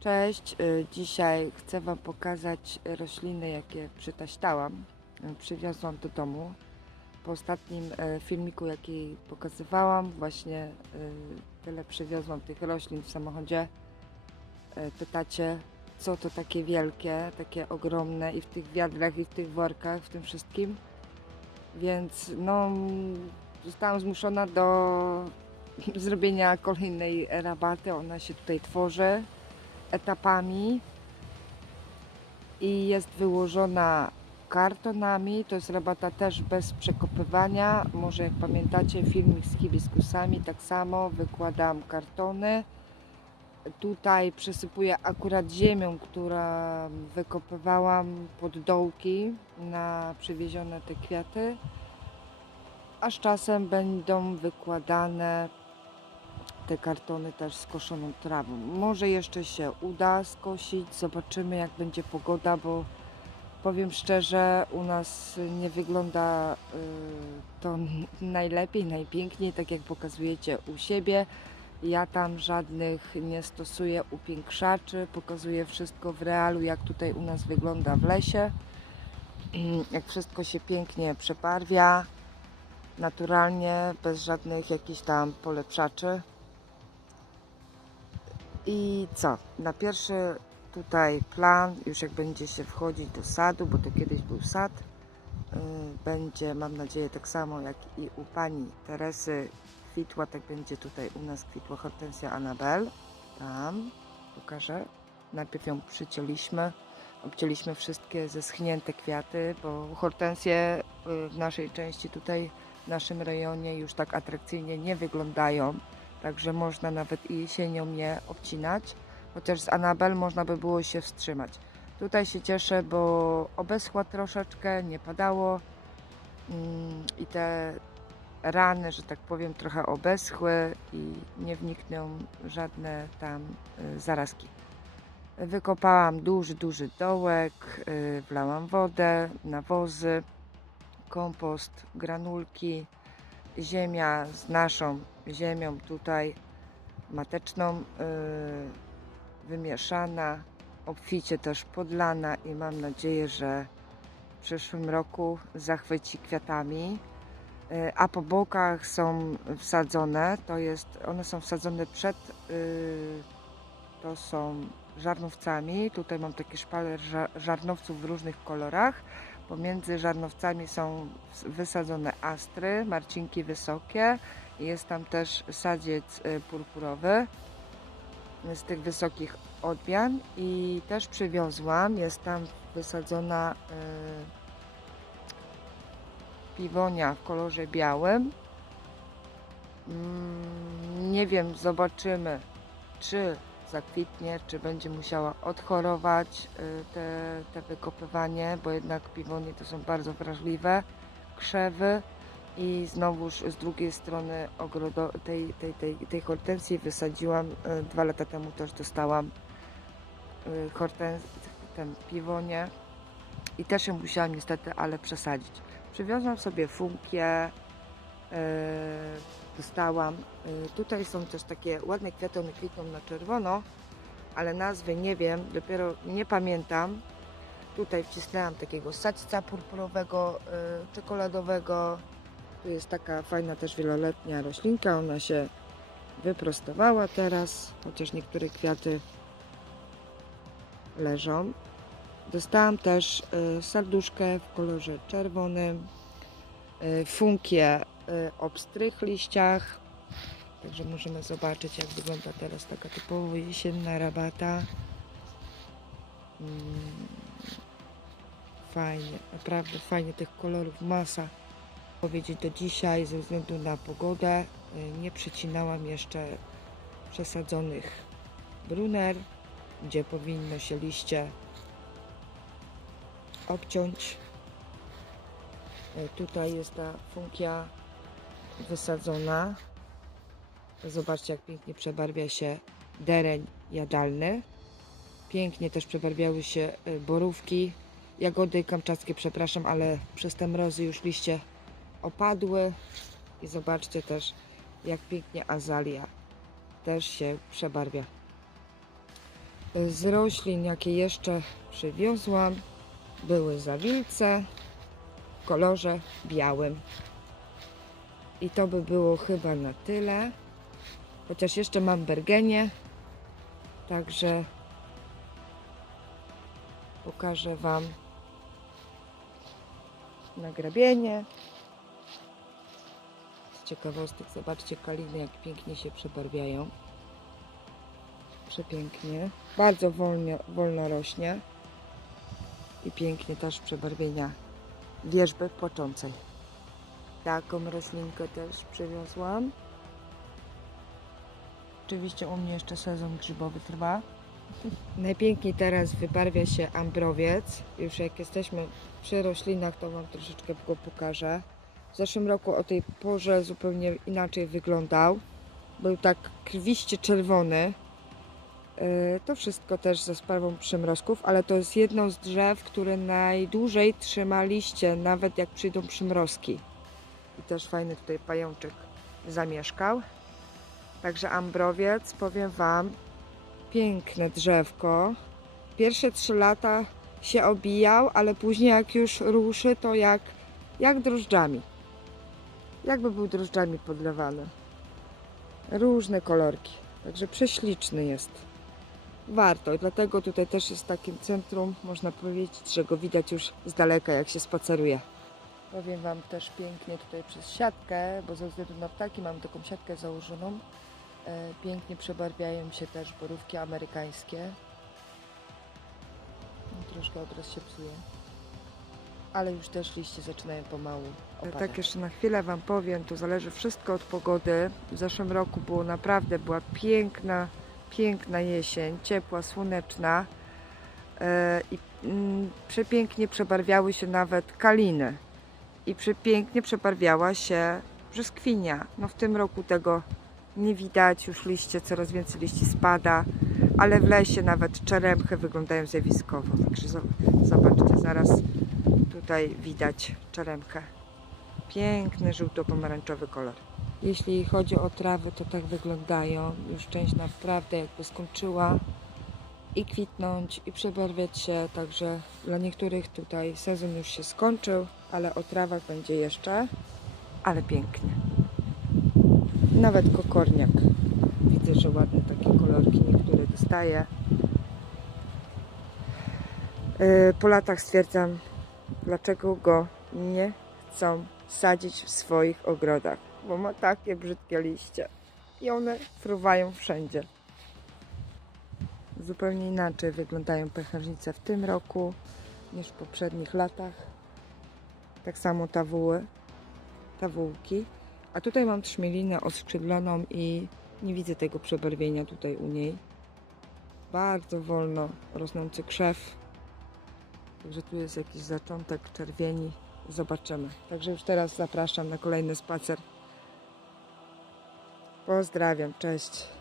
Cześć, y, dzisiaj chcę Wam pokazać rośliny, jakie przytaśtałam. Y, Przywiozłam do domu. Po ostatnim y, filmiku, jaki pokazywałam, właśnie tyle przywiozłam tych roślin w samochodzie. Pytacie, co to takie wielkie, takie ogromne i w tych wiadrach, i w tych workach, w tym wszystkim. Więc no, zostałam zmuszona do zrobienia kolejnej rabaty. Ona się tutaj tworzy etapami i jest wyłożona kartonami. To jest rabata też bez przekopywania. Może jak pamiętacie filmik z hibiskusami, tak samo wykładam kartony. Tutaj przesypuję akurat ziemią, która wykopywałam pod dołki na przywiezione te kwiaty. A z czasem będą wykładane te kartony też z koszoną trawą. Może jeszcze się uda skosić, zobaczymy jak będzie pogoda, bo powiem szczerze, u nas nie wygląda y, to najlepiej, najpiękniej, tak jak pokazujecie u siebie. Ja tam żadnych nie stosuję upiększaczy, pokazuję wszystko w realu, jak tutaj u nas wygląda w lesie. Jak wszystko się pięknie przebarwia, naturalnie, bez żadnych jakichś tam polepszaczy. I co? Na pierwszy tutaj plan, już jak będzie się wchodzić do sadu, bo to kiedyś był sad, yy, będzie, mam nadzieję, tak samo jak i u pani Teresy kwitła, tak będzie tutaj u nas kwitła hortensja Anabel. Tam, pokażę. Najpierw ją przycięliśmy, obcięliśmy wszystkie zeschnięte kwiaty, bo hortensje yy, w naszej części tutaj, w naszym rejonie już tak atrakcyjnie nie wyglądają. Także można nawet i jesienią je obcinać. Chociaż z Anabel można by było się wstrzymać. Tutaj się cieszę, bo obeschła troszeczkę, nie padało mm, i te rany, że tak powiem, trochę obeschły i nie wnikną żadne tam y, zarazki. Wykopałam duży, duży dołek, y, wlałam wodę, nawozy, kompost, granulki, ziemia z naszą ziemią tutaj mateczną yy, wymieszana, obficie też podlana i mam nadzieję, że w przyszłym roku zachwyci kwiatami. Yy, a po bokach są wsadzone, to jest, one są wsadzone przed, yy, to są żarnowcami. Tutaj mam takie szpale ża- żarnowców w różnych kolorach. Pomiędzy żarnowcami są wysadzone astry, marcinki wysokie. Jest tam też sadziec y, purpurowy z tych wysokich odmian i też przywiozłam. Jest tam wysadzona y, piwonia w kolorze białym. Mm, Nie wiem, zobaczymy, czy zakwitnie, czy będzie musiała odchorować y, te, te wykopywanie, bo jednak piwonie to są bardzo wrażliwe krzewy i znowuż z drugiej strony ogrodo, tej, tej, tej, tej hortensji wysadziłam y, dwa lata temu też dostałam y, hortens, ten piwonie i też ją musiałam niestety, ale przesadzić. Przywiozłam sobie funkię, y, dostałam. Y, Tutaj są też takie ładne kwiaty, one kwitną na czerwono, ale nazwy nie wiem, dopiero nie pamiętam. Tutaj wcisnęłam takiego sadźca purpurowego, y, czekoladowego. Tu jest taka fajna też wieloletnia roślinka, ona się wyprostowała teraz, chociaż niektóre kwiaty leżą. Dostałam też y, serduszkę w kolorze czerwonym, funkię y, o pstrych liściach. Także możemy zobaczyć, jak wygląda teraz taka typowo jesienna rabata. Mm, Fajnie, naprawdę fajnie tych kolorów masa. Powiedzieć do dzisiaj, ze względu na pogodę, y, nie przecinałam jeszcze przesadzonych bruner, gdzie powinno się liście obciąć. Y, Tutaj jest ta funkia wysadzona. Zobaczcie, jak pięknie przebarwia się dereń jadalny. Pięknie też przebarwiały się y, borówki, jagody kamczackie, przepraszam, ale przez te mrozy już liście opadły. I zobaczcie też, jak pięknie azalia też się przebarwia. Z roślin, jakie jeszcze przywiozłam, były zawilce w kolorze białym. I to by było chyba na tyle. Chociaż jeszcze mam bergenię, także pokażę Wam nagrabienie. Z ciekawostek, zobaczcie kaliny, jak pięknie się przebarwiają. Przepięknie. Bardzo wolno, wolno rośnie. I pięknie też przebarwienia wierzby płaczącej. Taką roślinkę też przywiozłam. Oczywiście u mnie jeszcze sezon grzybowy trwa. Najpiękniej teraz wybarwia się ambrowiec. Już jak jesteśmy przy roślinach, to Wam troszeczkę go pokażę. W zeszłym roku o tej porze zupełnie inaczej wyglądał. Był tak krwiście czerwony. Yy, To wszystko też ze sprawą przymrozków, ale to jest jedno z drzew, które najdłużej trzyma liście, nawet jak przyjdą przymrozki. I też fajny tutaj pajączek zamieszkał. Także ambrowiec, powiem Wam, piękne drzewko. Pierwsze trzy lata się obijał, ale później jak już ruszy, to jak, jak drożdżami. Jakby był drożdżami podlewany. Różne kolorki. Także prześliczny jest. Warto. Dlatego tutaj też jest takim centrum, można powiedzieć, że go widać już z daleka, jak się spaceruje. Powiem Wam też pięknie tutaj przez siatkę, bo ze względu na ptaki mam taką siatkę założoną. E, Pięknie przebarwiają się też borówki amerykańskie. No, Troszkę obraz się psuje. Ale już też liście zaczynają pomału opadać. Tak jeszcze na chwilę Wam powiem, to zależy wszystko od pogody. W zeszłym roku było naprawdę, była piękna, piękna jesień, ciepła, słoneczna. E, I mm, przepięknie przebarwiały się nawet kaliny. I przepięknie przebarwiała się brzoskwinia. No w tym roku tego nie widać, już liście, coraz więcej liści spada, ale w lesie nawet czeremchy wyglądają zjawiskowo. Także zo- zobaczcie, zaraz tutaj widać czeremchę. Piękny żółto-pomarańczowy kolor. Jeśli chodzi o trawy, to tak wyglądają. Już część naprawdę jakby skończyła i kwitnąć, i przebarwiać się, także dla niektórych tutaj sezon już się skończył, ale o trawach będzie jeszcze, ale pięknie. Nawet kokorniak. Widzę, że ładne takie kolorki niektóre dostaje. Yy, Po latach stwierdzam, dlaczego go nie chcą sadzić w swoich ogrodach, bo ma takie brzydkie liście i one fruwają wszędzie. Zupełnie inaczej wyglądają pęchernice w tym roku niż w poprzednich latach. Tak samo tawuły, tawułki. A tutaj mam trzmielinę oskrzydloną i nie widzę tego przebarwienia tutaj u niej. Bardzo wolno rosnący krzew. Także tu jest jakiś zaczątek czerwieni. Zobaczymy. Także już teraz zapraszam na kolejny spacer. Pozdrawiam, cześć.